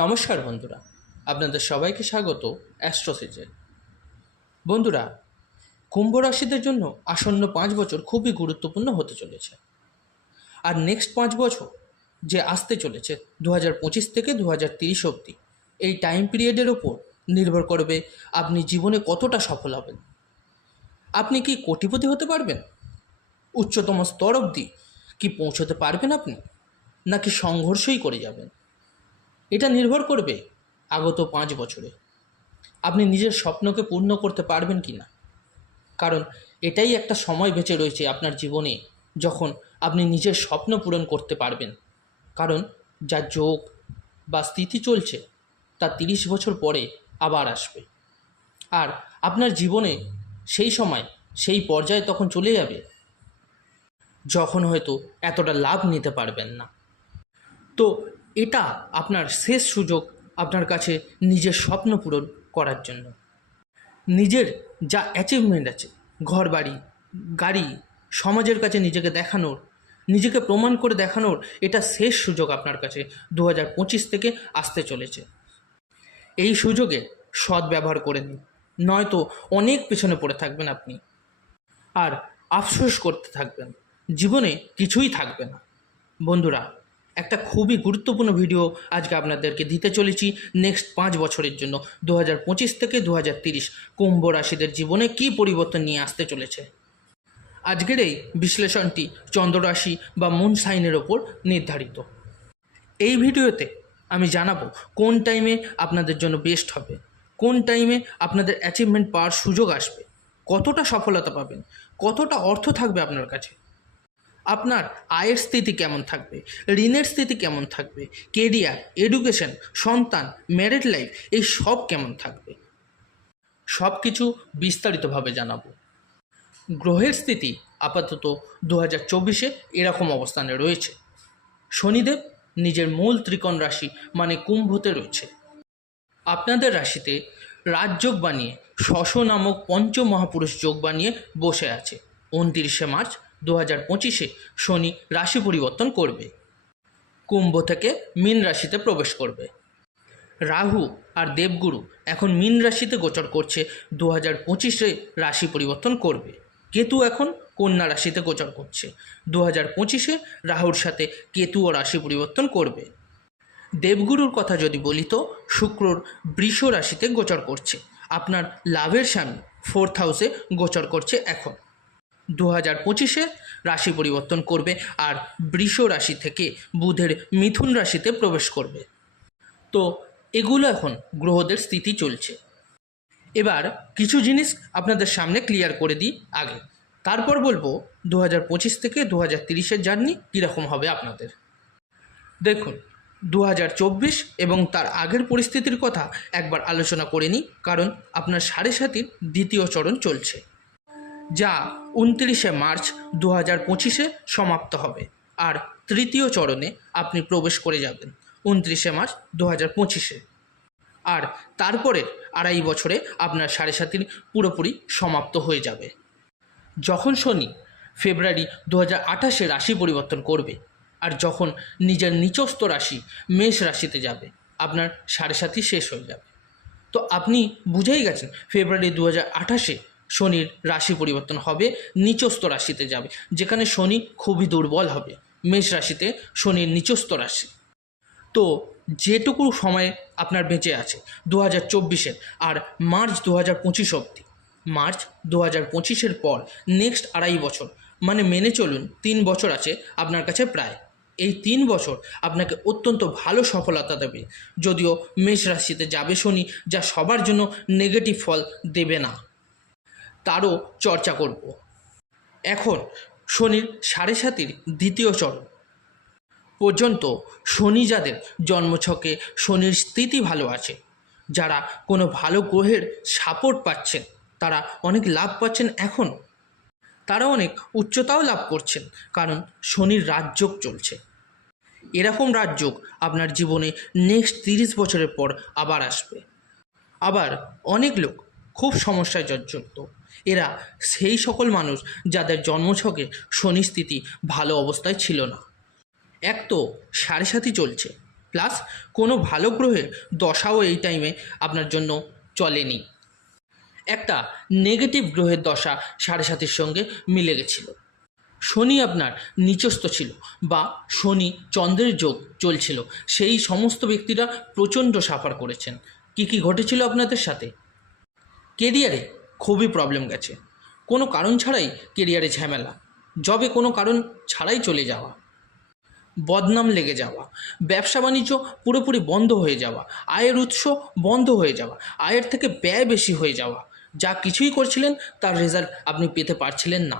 নমস্কার বন্ধুরা, আপনাদের সবাইকে স্বাগত অ্যাস্ট্রোসিজে। বন্ধুরা, কুম্ভ রাশিদের জন্য আসন্ন 5 বছর খুবই গুরুত্বপূর্ণ হতে চলেছে। আর নেক্সট 5 বছর যে আসতে চলেছে 2025 থেকে 2030 অবধি, এই টাইম পিরিয়ডের ওপর নির্ভর করবে আপনি জীবনে কতটা সফল হবেন। আপনি কি কোটিপতি হতে পারবেন? উচ্চতম স্তর অবধি কি পৌঁছতে পারবেন আপনি, নাকি সংঘর্ষই করে যাবেন? এটা নির্ভর করবে আগত 5 বছরে আপনি নিজের স্বপ্নকে পূর্ণ করতে পারবেন কি না। কারণ এটাই একটা সময় বেঁচে রয়েছে আপনার জীবনে যখন আপনি নিজের স্বপ্ন পূরণ করতে পারবেন। কারণ যা যোগ বা স্থিতি চলছে তা 30 বছর পরে আবার আসবে। আর আপনার জীবনে সেই সময় সেই পর্যায়ে তখন চলে যাবে যখন হয়তো এতটা লাভ নিতে পারবেন না। তো এটা আপনার শেষ সুযোগ আপনার কাছে নিজের স্বপ্ন পূরণ করার জন্য। নিজের যা অ্যাচিভমেন্ট আছে, ঘর বাড়ি গাড়ি, সমাজের কাছে নিজেকে দেখানোর, নিজেকে প্রমাণ করে দেখানোর, এটা শেষ সুযোগ আপনার কাছে 2025 থেকে আসতে চলেছে। এই সুযোগে সদ্ব্যবহার করে নিন, নয়তো অনেক পেছনে পড়ে থাকবেন আপনি, আর আফসোস করতে থাকবেন, জীবনে কিছুই থাকবে না। বন্ধুরা, একটা খুবই গুরুত্বপূর্ণ ভিডিও আজকে আপনাদেরকে দিতে চলেছি। নেক্সট 5 বছরের জন্য 2025 থেকে 2030 কুম্ভ রাশিদের জীবনে কী পরিবর্তন নিয়ে আসতে চলেছে। আজকের এই বিশ্লেষণটি চন্দ্ররাশি বা মুন সাইনের ওপর নির্ধারিত। এই ভিডিওতে আমি জানাবো কোন টাইমে আপনাদের জন্য বেস্ট হবে, কোন টাইমে আপনাদের অ্যাচিভমেন্ট পাওয়ার সুযোগ আসবে, কতটা সফলতা পাবেন, কতটা অর্থ থাকবে আপনার কাছে, আপনার আয়ের স্থিতি কেমন থাকবে, ঋণের স্থিতি কেমন থাকবে, কেরিয়ার, এডুকেশন, সন্তান, ম্যারিড লাইফ, এই সব কেমন থাকবে, সব কিছু বিস্তারিতভাবে জানাবো। গ্রহের স্থিতি আপাতত 2024-এ এরকম অবস্থানে রয়েছে। শনিদেব নিজের মূল ত্রিকোণ রাশি মানে কুম্ভতে রয়েছে। আপনাদের রাশিতে রাজযোগ বানিয়ে শশ নামক পঞ্চমহাপুরুষ যোগ বানিয়ে বসে আছে। 29শে মার্চ 2025-এ শনি রাশি পরিবর্তন করবে, কুম্ভ থেকে মীন রাশিতে প্রবেশ করবে। রাহু আর দেবগুরু এখন মীন রাশিতে গোচর করছে, 2025-এ রাশি পরিবর্তন করবে। কেতু এখন কন্যা রাশিতে গোচর করছে, 2025-এ রাহুর সাথে কেতুও রাশি পরিবর্তন করবে। দেবগুরুর কথা যদি বলি তো শুক্রর বৃষ রাশিতে গোচর করছে, আপনার লাভের স্বামী 4th হাউসে গোচর করছে। এখন 2025-এ রাশি পরিবর্তন করবে আর বৃষ রাশি থেকে বুধের মিথুন রাশিতে প্রবেশ করবে। তো এগুলো এখন গ্রহদের স্থিতি চলছে। এবার কিছু জিনিস আপনাদের সামনে ক্লিয়ার করে দিই আগে, তারপর বলবো 2025 থেকে 2030-এর জার্নি কীরকম হবে আপনাদের। দেখুন, 2024 এবং তার আগের পরিস্থিতির কথা একবার আলোচনা করে নিই, কারণ আপনার সাড়ে সাতির দ্বিতীয় চরণ চলছে, যা 29শে মার্চ 2025-এ সমাপ্ত হবে। আর তৃতীয় চরণে আপনি প্রবেশ করে যাবেন 29শে মার্চ 2025-এ। আর তারপরের 2.5 বছরে আপনার সাড়ে সাতির পুরোপুরি সমাপ্ত হয়ে যাবে, যখন শনি ফেব্রুয়ারি 2028-এ রাশি পরিবর্তন করবে। আর যখন নিজের নিচস্থ রাশি মেষ রাশিতে যাবে, আপনার সাড়ে সাতি শেষ হয়ে যাবে। তো আপনি বুঝেই গেছেন ফেব্রুয়ারি 2028-এ শনির রাশি পরিবর্তন হবে, নিচস্থ রাশিতে যাবে, যেখানে শনি খুবই দুর্বল হবে। মেষ রাশিতে শনির নিচস্থ রাশি। তো যেটুকু সময় আপনার বেঁচে আছে 2024-এর আর মার্চ 2025 অবধি, মার্চ 2025-এর পর নেক্সট 2.5 বছর, মানে মেনে চলুন 3 বছর আছে আপনার কাছে প্রায়। এই 3 বছর আপনাকে অত্যন্ত ভালো সফলতা দেবে, যদিও মেষ রাশিতে যাবে শনি, যা সবার জন্য নেগেটিভ ফল দেবে না, তারও চর্চা করব। এখন শনির সাড়ে সাতির দ্বিতীয় চরণ পর্যন্ত শনি যাদের জন্মছকে শনির স্থিতি ভালো আছে, যারা কোনো ভালো গ্রহের সাপোর্ট পাচ্ছেন, তারা অনেক লাভ পাচ্ছেন। এখন তারা অনেক উচ্চতাও লাভ করছেন, কারণ শনির রাজযোগ চলছে। এরকম রাজযোগ আপনার জীবনে নেক্সট 30 বছরের পর আবার আসবে। আবার অনেক লোক খুব সমস্যায় জর্জরিত। এরা সেই সকল মানুষ যাদের জন্মছকে শনি স্থিতি ভালো অবস্থায় ছিল না। এক তো সাড়ে সাতি চলছে, প্লাস কোনো ভালো গ্রহের দশাও এই টাইমে আপনার জন্য চলেনি। একটা নেগেটিভ গ্রহের দশা 7.5-এর সঙ্গে মিলে গেছিল। শনি আপনার নিচস্থ ছিল বা শনি চন্দ্রের যোগ চলছিল। সেই সমস্ত ব্যক্তিরা প্রচণ্ড সাফার করেছেন। কি ঘটেছিল আপনাদের সাথে? কেরিয়ারে খুবই প্রবলেম গেছে, কোনো কারণ ছাড়াই কেরিয়ারে ঝামেলা, জবে কোনো কারণ ছাড়াই চলে যাওয়া, বদনাম লেগে যাওয়া, ব্যবসা বাণিজ্য পুরোপুরি বন্ধ হয়ে যাওয়া, আয়ের উৎস বন্ধ হয়ে যাওয়া, আয়ের থেকে ব্যয় বেশি হয়ে যাওয়া, যা কিছুই করছিলেন তার রেজাল্ট আপনি পেতে পারছিলেন না,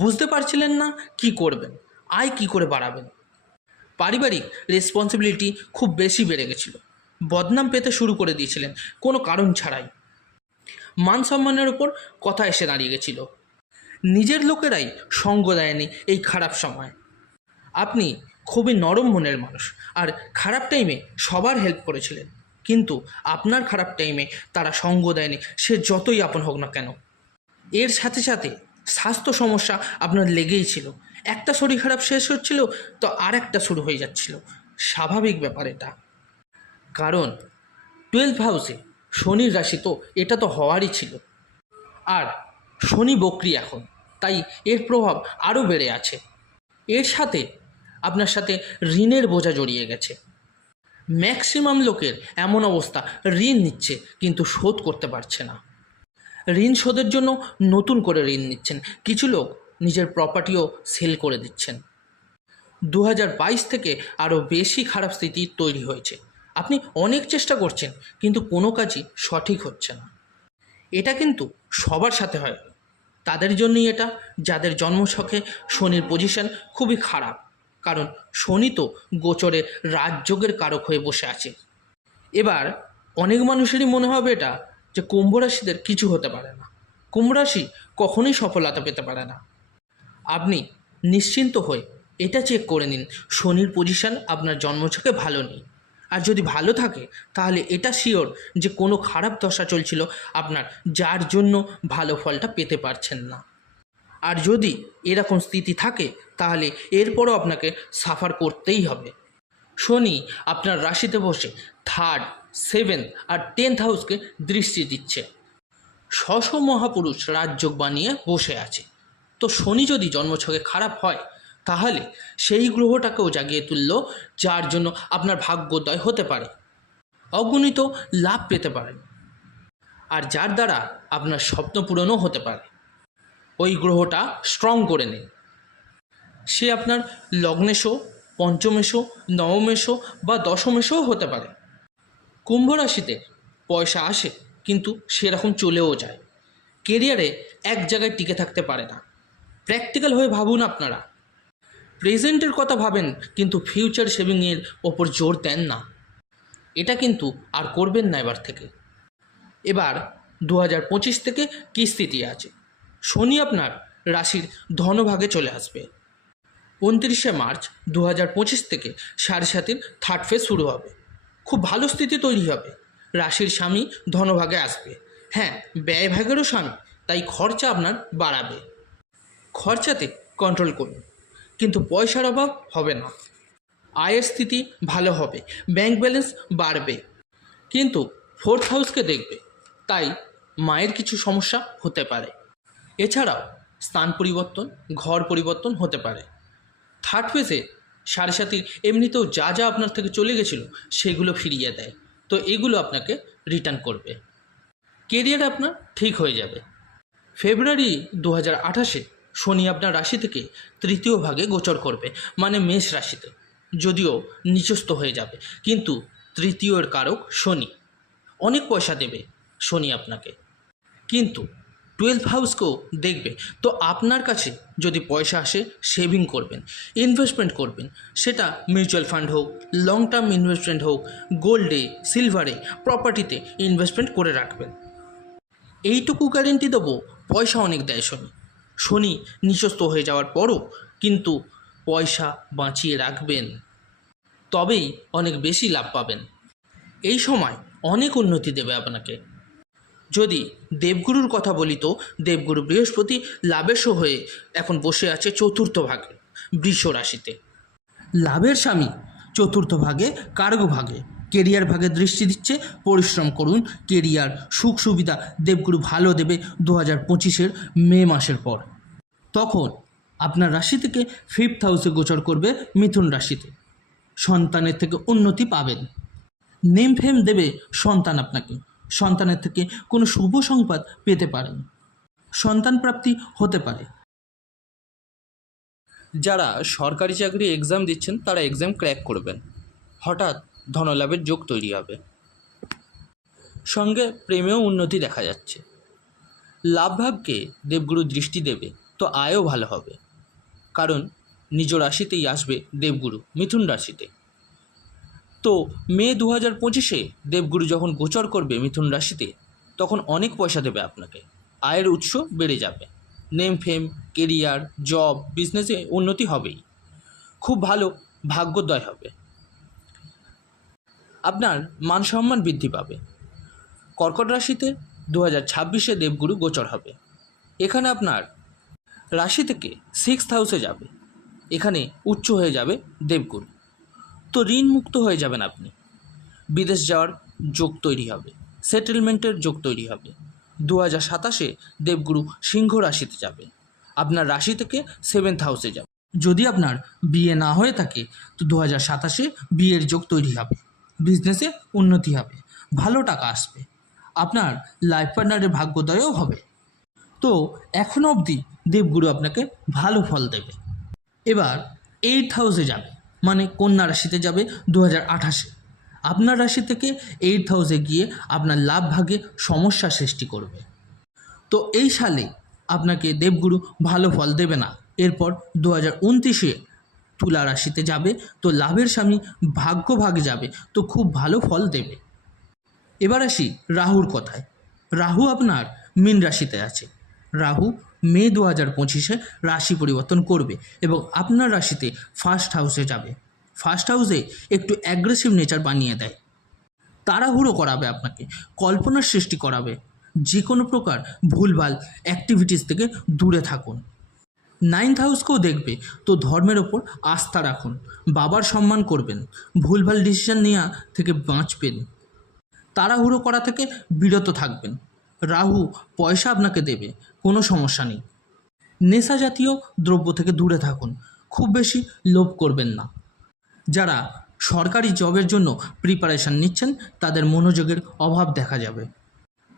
বুঝতে পারছিলেন না কি করবেন, আয় কি করে বাড়াবেন। পারিবারিক রেসপন্সিবিলিটি খুব বেশি বেড়ে গেছিল, বদনাম পেতে শুরু করে দিয়েছিলেন কোনো কারণ ছাড়াই, মান সম্মানের ওপর কথা এসে দাঁড়িয়ে গেছিল, নিজের লোকেরাই সঙ্গ দেয়নি এই খারাপ সময়। আপনি খুবই নরম মনের মানুষ, আর খারাপ টাইমে সবার হেল্প করেছিলেন, কিন্তু আপনার খারাপ টাইমে তারা সঙ্গ দেয়নি, সে যতই আপন হোক না কেন। এর সাথে সাথে স্বাস্থ্য সমস্যা আপনার লেগেই ছিল, একটা শরীর খারাপ শেষ হচ্ছিল তো আর একটা শুরু হয়ে যাচ্ছিল। স্বাভাবিক ব্যাপার এটা, কারণ 12th হাউসে শনির রাশি, তো এটা তো হওয়ারই ছিল। আর শনি বক্রী এখন, তাই এর প্রভাব আরও বেড়ে আছে। এর সাথে আপনার সাথে ঋণের বোঝা জড়িয়ে গেছে। ম্যাক্সিমাম লোকের এমন অবস্থা, ঋণ নিচ্ছে কিন্তু শোধ করতে পারছে না, ঋণ শোধের জন্য নতুন করে ঋণ নিচ্ছেন, কিছু লোক নিজের প্রপার্টিও সেল করে দিচ্ছেন। 2022 থেকে আরও বেশি খারাপ স্থিতি তৈরি হয়েছে। আপনি অনেক চেষ্টা করছেন কিন্তু কোনো কাজই সঠিক হচ্ছে না। এটা কিন্তু সবার সাথে হয়, তাদের জন্যই এটা যাদের জন্মছকে শনির পজিশন খুবই খারাপ, কারণ শনি তো গোচরে রাজযোগের কারক হয়ে বসে আছে। এবার অনেক মানুষেরই মনে হবে এটা যে কুম্ভ রাশিদের কিছু হতে পারে না, কুম্ভ রাশি কখনোই সফলতা পেতে পারে না। আপনি নিশ্চিন্ত হয়ে এটা চেক করে নিন শনির পজিশন আপনার জন্মছকে ভালো নেই, আর যদি ভালো থাকে তাহলে এটা শিওর যে কোনো খারাপ দশা চলছিল আপনার, যার জন্য ভালো ফলটা পেতে পারছেন না। আর যদি এরকম স্থিতি থাকে তাহলে এরপরও আপনাকে সাফার করতেই হবে। শনি আপনার রাশিতে বসে 3rd, 7th আর 10th হাউসকে দৃষ্টি দিচ্ছে। শশ মহাপুরুষ রাজযোগ বানিয়ে বসে আছে, তো শনি যদি জন্মছকে খারাপ হয় তাহলে সেই গ্রহটাকেও জাগিয়ে তুলল, যার জন্য আপনার ভাগ্যোদয় হতে পারে, অগণিত লাভ পেতে পারেন, আর যার দ্বারা আপনার স্বপ্ন পূরণও হতে পারে। ওই গ্রহটা স্ট্রং করে নিন, সে আপনার লগ্নেশও, পঞ্চমেশও, নবমেশও বা দশমেশও হতে পারে। কুম্ভ রাশিতে পয়সা আসে কিন্তু সেরকম চলেও যায়, কেরিয়ারে এক জায়গায় টিকে থাকতে পারে না। প্র্যাকটিক্যাল হয়ে ভাবুন, আপনারা প্রেজেন্টের কথা ভাবেন কিন্তু ফিউচার সেভিংয়ের ওপর জোর দেন না, এটা কিন্তু আর করবেন না এবার থেকে। এবার 2025 থেকে কী স্থিতি আছে? শনি আপনার রাশির ধনভাগে চলে আসবে। 29শে মার্চ 2025 থেকে 7.5-এর 3rd ফেজ শুরু হবে, খুব ভালো স্থিতি তৈরি হবে। রাশির স্বামী ধনভাগে আসবে, হ্যাঁ ব্যয়ভাগেরও স্বামী, তাই খরচা আপনার বাড়াবে। খরচাতে কন্ট্রোল করুন, কিন্তু পয়সার অভাব হবে না। আয়ের স্থিতি ভালো হবে, ব্যাংক ব্যালেন্স বাড়বে, কিন্তু 4th হাউসকে দেখবে, তাই মায়ের কিছু সমস্যা হতে পারে। এছাড়াও স্থান পরিবর্তন, ঘর পরিবর্তন হতে পারে। 3rd ফেজে 7.5 এমনিতেও যা যা আপনার থেকে চলে গেছিলো সেগুলো ফিরিয়ে দেয়, তো এগুলো আপনাকে রিটার্ন করবে। কেরিয়ার আপনার ঠিক হয়ে যাবে। ফেব্রুয়ারি 2028-এ শনি আপনার রাশি থেকে 3য় ভাগে গোচর করবে, মানে মেষ রাশিতে, যদিও নিচস্থ হয়ে যাবে, কিন্তু 3য় কারক শনি, অনেক পয়সা দেবে শনি আপনাকে, কিন্তু 12th হাউসকেও দেখবে। তো আপনার কাছে যদি পয়সা আসে সেভিং করবেন, ইনভেস্টমেন্ট করবেন, সেটা মিউচুয়াল ফান্ড হোক, লং টার্ম ইনভেস্টমেন্ট হোক, গোল্ডে, সিলভারে, প্রপার্টিতে ইনভেস্টমেন্ট করে রাখবেন। এইটুকু গ্যারেন্টি দেবো, পয়সা অনেক দেয় শনি। শনি নিচস্থ হয়ে যাওয়ার পরও কিন্তু পয়সা বাঁচিয়ে রাখবেন, তবেই অনেক বেশি লাভ পাবেন। এই সময় অনেক উন্নতি দেবে আপনাকে। যদি দেবগুরুর কথা বলি তো দেবগুরু বৃহস্পতি লাভেশ হয়ে এখন বসে আছে 4র্থ ভাগে বৃষ রাশিতে। লাভের স্বামী চতুর্থ ভাগে কার্গো ভাগে, কেরিয়ার ভাগে দৃষ্টি দিচ্ছে। পরিশ্রম করুন, কেরিয়ার সুখ সুবিধা দেবগুরু ভালো দেবে 2025 মে মাসের পর। তখন আপনার রাশি থেকে 5th হাউসে গোচর করবে মিথুন রাশিতে। সন্তানের থেকে উন্নতি পাবেন, নেম ফেম দেবে সন্তান আপনাকে, সন্তানের থেকে কোনো শুভ সংবাদ পেতে পারেন, সন্তান প্রাপ্তি হতে পারে। যারা সরকারি চাকরি এক্সাম দিচ্ছেন তারা এক্সাম ক্র্যাক করবেন, হঠাৎ ধনলাভের যোগ তৈরি হবে। সঙ্গে প্রেমেও উন্নতি দেখা যাচ্ছে। লাভভাবকে দেবগুরু দৃষ্টি দেবে, তো আয়ও ভালো হবে, কারণ নিজ রাশিতেই আসবে দেবগুরু মিথুন রাশিতে। তো মে 2025 দেবগুরু যখন গোচর করবে মিথুন রাশিতে, তখন অনেক পয়সা দেবে আপনাকে, আয়ের উৎস বেড়ে যাবে, নেম ফেম, কেরিয়ার, জব, বিজনেসে উন্নতি হবেই, খুব ভালো ভাগ্যোদয় হবে, আপনার মান সম্মান বৃদ্ধি পাবে। কর্কট রাশিতে 2026 দেবগুরু গোচর হবে। এখানে আপনার রাশি থেকে 6th হাউসে যাবে, এখানে উচ্চ হয়ে যাবে দেবগুরু। তো ঋণ মুক্ত হয়ে যাবেন আপনি, বিদেশ যাওয়ার যোগ তৈরি হবে, সেটেলমেন্টের যোগ তৈরি হবে। 2027 দেবগুরু সিংহ রাশিতে যাবে, আপনার রাশি থেকে 7th হাউসে যাবে। যদি আপনার বিয়ে না হয়ে থাকে তো 2027 বিয়ের যোগ তৈরি হবে, বিজনেসে উন্নতি হবে, ভালো টাকা আসবে, আপনার লাইফ পার্টনারের ভাগ্যোদয়ও হবে। তো এখনও অবধি দেবগুরু আপনাকে ভালো ফল দেবে। এবার 8th হাউসে যাবে, মানে কন্যা রাশিতে যাবে 2028। আপনার রাশি থেকে 8th হাউসে গিয়ে আপনার লাভ ভাগে সমস্যা সৃষ্টি করবে। তো এই সালে আপনাকে দেবগুরু ভালো ফল দেবে না। এরপর 2029 তুলা রাশিতে যাবে, তো লাভের স্বামী ভাগ্য ভাগে যাবে, তো খুব ভালো ফল দেবে। এবার আসি রাহুর কথায়। রাহু আপনার মীন রাশিতে আছে। রাহু মে 2025 রাশি পরিবর্তন করবে এবং আপনার রাশিতে 1st হাউসে যাবে। 1st হাউসে একটু অ্যাগ্রেসিভ নেচার বানিয়ে দেয়, তাড়াহুড়ো করাবে আপনাকে, কল্পনার সৃষ্টি করাবে। যে কোনো প্রকার ভুলভাল অ্যাক্টিভিটিস থেকে দূরে থাকুন। 9th হাউসকেও দেখবে, তো ধর্মের ওপর আস্থা রাখুন, বাবার সম্মান করবেন, ভুলভাল ডিসিশন নেওয়া থেকে বাঁচবেন, তাড়াহুড়ো করা থেকে বিরত থাকবেন। রাহু পয়সা আপনাকে দেবে, কোনো সমস্যা নেই। নেশা জাতীয় দ্রব্য থেকে দূরে থাকুন, খুব বেশি লোভ করবেন না। যারা সরকারি জবের জন্য প্রিপারেশান নিচ্ছেন তাদের মনোযোগের অভাব দেখা যাবে,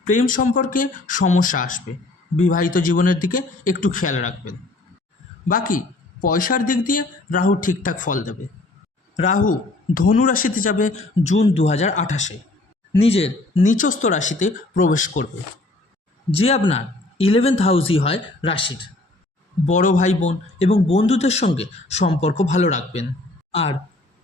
প্রেম সম্পর্কে সমস্যা আসবে, বিবাহিত জীবনের দিকে একটু খেয়াল রাখবেন। বাকি পয়সার দিক দিয়ে রাহু ঠিকঠাক ফল দেবে। রাহু ধনু রাশিতে যাবে জুন 2028, নিজের নিচস্থ রাশিতে প্রবেশ করবে, যে আপনার 11th হাউসই হয় রাশির। বড় ভাই বোন এবং বন্ধুদের সঙ্গে সম্পর্ক ভালো রাখবেন, আর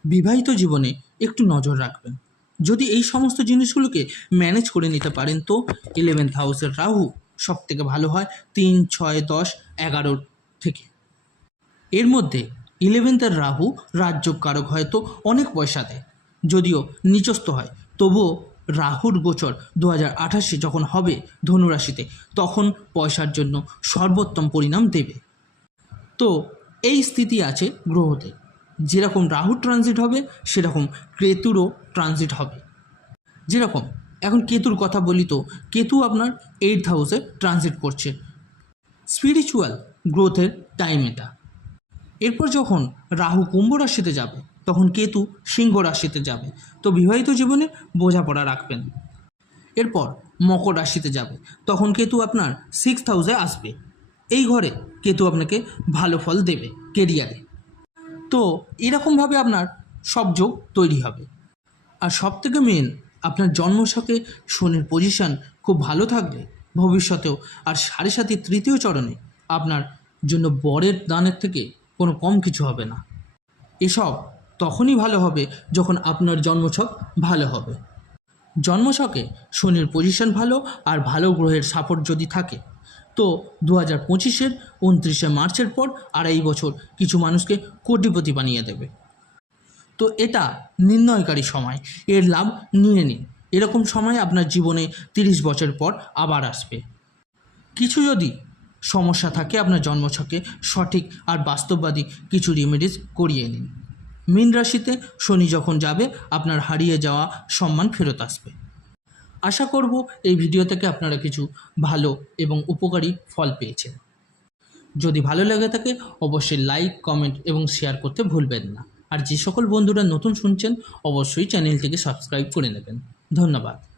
বিবাহিত জীবনে একটু নজর রাখবেন। যদি এই সমস্ত জিনিসগুলোকে ম্যানেজ করে নিতে পারেন তো 11th হাউসের রাহু সব থেকে ভালো হয় 3, 6, 10, 11 থেকে। এর মধ্যে 11th রাহু রাজযোগ কারক হয়তো অনেক পয়সা দেয়, যদিও নিচস্থ হয়, তবুও রাহুর গোচর 2028 যখন হবে ধনুরাশিতে, তখন পয়সার জন্য সর্বোত্তম পরিণাম দেবে। তো এই স্থিতি আছে গ্রহতে, যেরকম রাহু ট্রানজিট হবে সেরকম কেতুরও ট্রানজিট হবে। যেরকম এখন কেতুর কথা বলি, তো কেতু আপনার 8th হাউসে ট্রানজিট করছে, স্পিরিচুয়াল গ্রোথের টাইম এটা। এরপর যখন রাহু কুম্ভ রাশিতে যাবে তখন কেতু সিংহ রাশিতে যাবে, তো বিবাহিত জীবনে বোঝাপড়া রাখবেন। এরপর মকর রাশিতে যাবে, তখন কেতু আপনার 6th হাউসে আসবে। এই ঘরে কেতু আপনাকে ভালো ফল দেবে কেরিয়ারে। তো এরকমভাবে আপনার সব যোগ তৈরি হবে। আর সবথেকে মেন, আপনার জন্মছকে শনির পজিশান খুব ভালো থাকলে ভবিষ্যতেও আর 7.5 তৃতীয় চরণে আপনার জন্য বরের দানের থেকে কোনো কম কিছু হবে না। এসব তখনই ভালো হবে যখন আপনার জন্মছক ভালো হবে। জন্মছকে শনির পজিশন ভালো আর ভালো গ্রহের সাপোর্ট যদি থাকে, তো 2025 29 মার্চের পর 2.5 বছর কিছু মানুষকে কোটিপতি বানিয়ে দেবে। তো এটা নির্ণয়কারী সময়, এর লাভ নিয়ে নিন। এরকম সময় আপনার জীবনে 30 বছর পর আবার আসবে। কিছু যদি সমস্যা থাকে আপনার জন্মছকে, সঠিক আর বাস্তববাদী কিছু রেমেডিস করিয়ে নিন। মীন রাশিতে শনি যখন যাবে আপনার হারিয়ে যাওয়া সম্মান ফেরত আসবে। আশা করব এই ভিডিও থেকে আপনারা কিছু ভালো এবং উপকারী ফল পেয়েছেন। যদি ভালো লেগে থাকে অবশ্যই লাইক, কমেন্ট এবং শেয়ার করতে ভুলবেন না। আর যে সকল বন্ধুরা নতুন শুনছেন অবশ্যই চ্যানেলটিকে সাবস্ক্রাইব করে নেবেন। ধন্যবাদ।